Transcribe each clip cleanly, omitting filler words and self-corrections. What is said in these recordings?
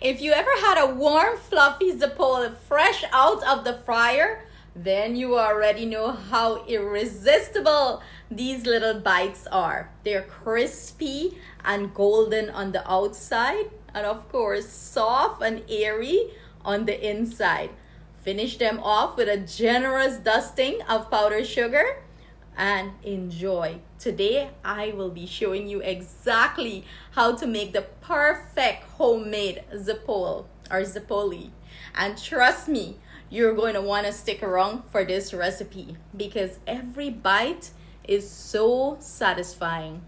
If you ever had a warm, fluffy zappole fresh out of the fryer, then you already know how irresistible these little bites are. They're crispy and golden on the outside, and of course, soft and airy on the inside. Finish them off with a generous dusting of powdered sugar and enjoy. Today, I will be showing you exactly how to make the perfect homemade zappole or zappole. And trust me, you're going to want to stick around for this recipe because every bite is so satisfying.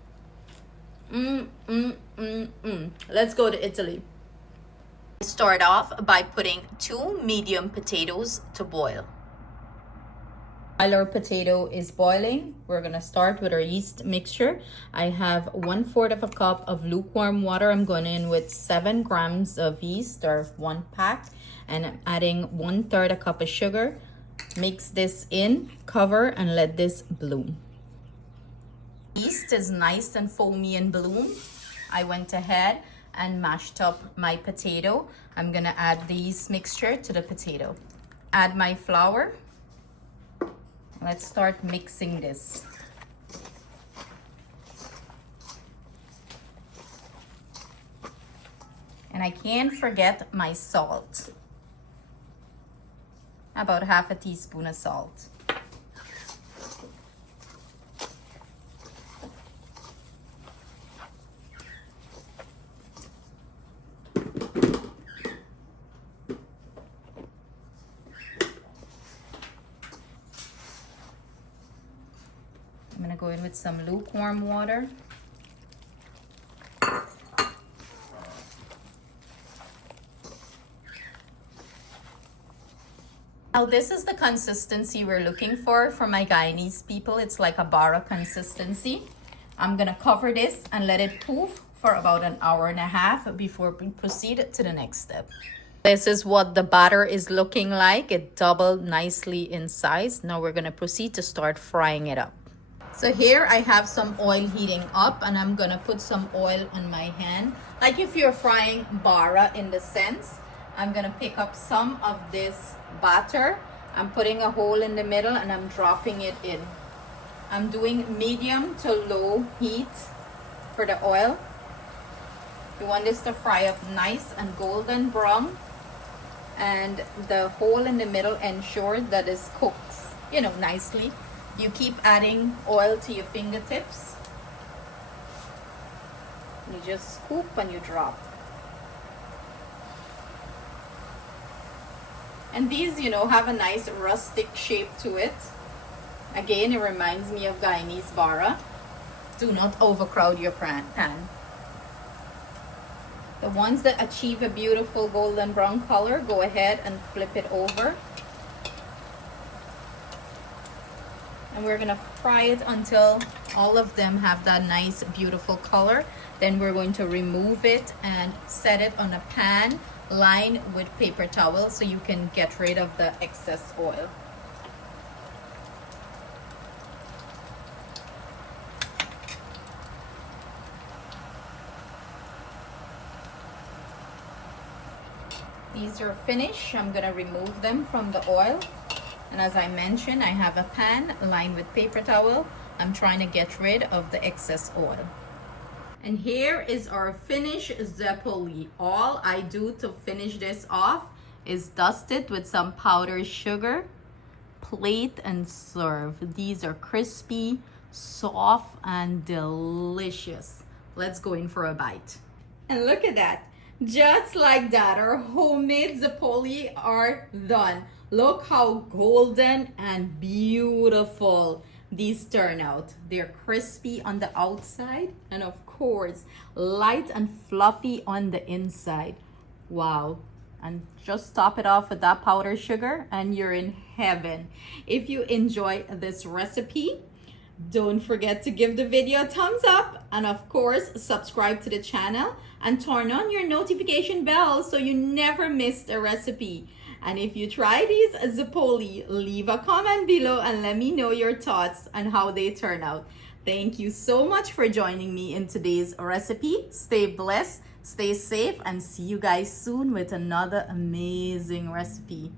Let's go to Italy. Start off by putting 2 medium potatoes to boil. While our potato is boiling, we're going to start with our yeast mixture. I have 1/4 of a cup of lukewarm water. I'm going in with 7 grams of yeast or 1 pack, and I'm adding 1/3 a cup of sugar. Mix this in, cover, and let this bloom. Yeast is nice and foamy and bloom. I went ahead and mashed up my potato. I'm going to add the yeast mixture to the potato. Add my flour. Let's start mixing this. And I can't forget my salt. About 1/2 teaspoon of salt. I'm going to go in with some lukewarm water. Now this is the consistency we're looking for my Guyanese people. It's like a bara consistency. I'm going to cover this and let it poof for about 1.5 hours before we proceed to the next step. This is what the batter is looking like. It doubled nicely in size. Now we're going to proceed to start frying it up. So here I have some oil heating up, and I'm gonna put some oil on my hand. Like if you're frying bara in the sense, I'm gonna pick up some of this batter. I'm putting a hole in the middle and I'm dropping it in. I'm doing medium to low heat for the oil. You want this to fry up nice and golden brown, and the hole in the middle ensures that it's cooked, nicely. You keep adding oil to your fingertips. You just scoop and you drop. And these, have a nice rustic shape to it. Again, it reminds me of Guyanese bara. Do not overcrowd your pan. The ones that achieve a beautiful golden brown color, go ahead and flip it over. And we're gonna fry it until all of them have that nice beautiful color. Then we're going to remove it and set it on a pan lined with paper towel so you can get rid of the excess oil. These are finished. I'm gonna remove them from the oil. And as I mentioned, I have a pan lined with paper towel. I'm trying to get rid of the excess oil. And here is our finished zappole. All I do to finish this off is dust it with some powdered sugar, plate, and serve. These are crispy, soft, and delicious. Let's go in for a bite. And look at that. Just like that, our homemade zappole are done. Look how golden and beautiful these turn out. They're crispy on the outside and of course light and fluffy on the inside. Wow. And just top it off with that powdered sugar and you're in heaven. If you enjoy this recipe, don't forget to give the video a thumbs up, and of course subscribe to the channel and turn on your notification bell so you never miss a recipe. And if you try these zappole, leave a comment below and let me know your thoughts on how they turn out. Thank you so much for joining me in today's recipe. Stay blessed, Stay safe and see you guys soon with another amazing recipe.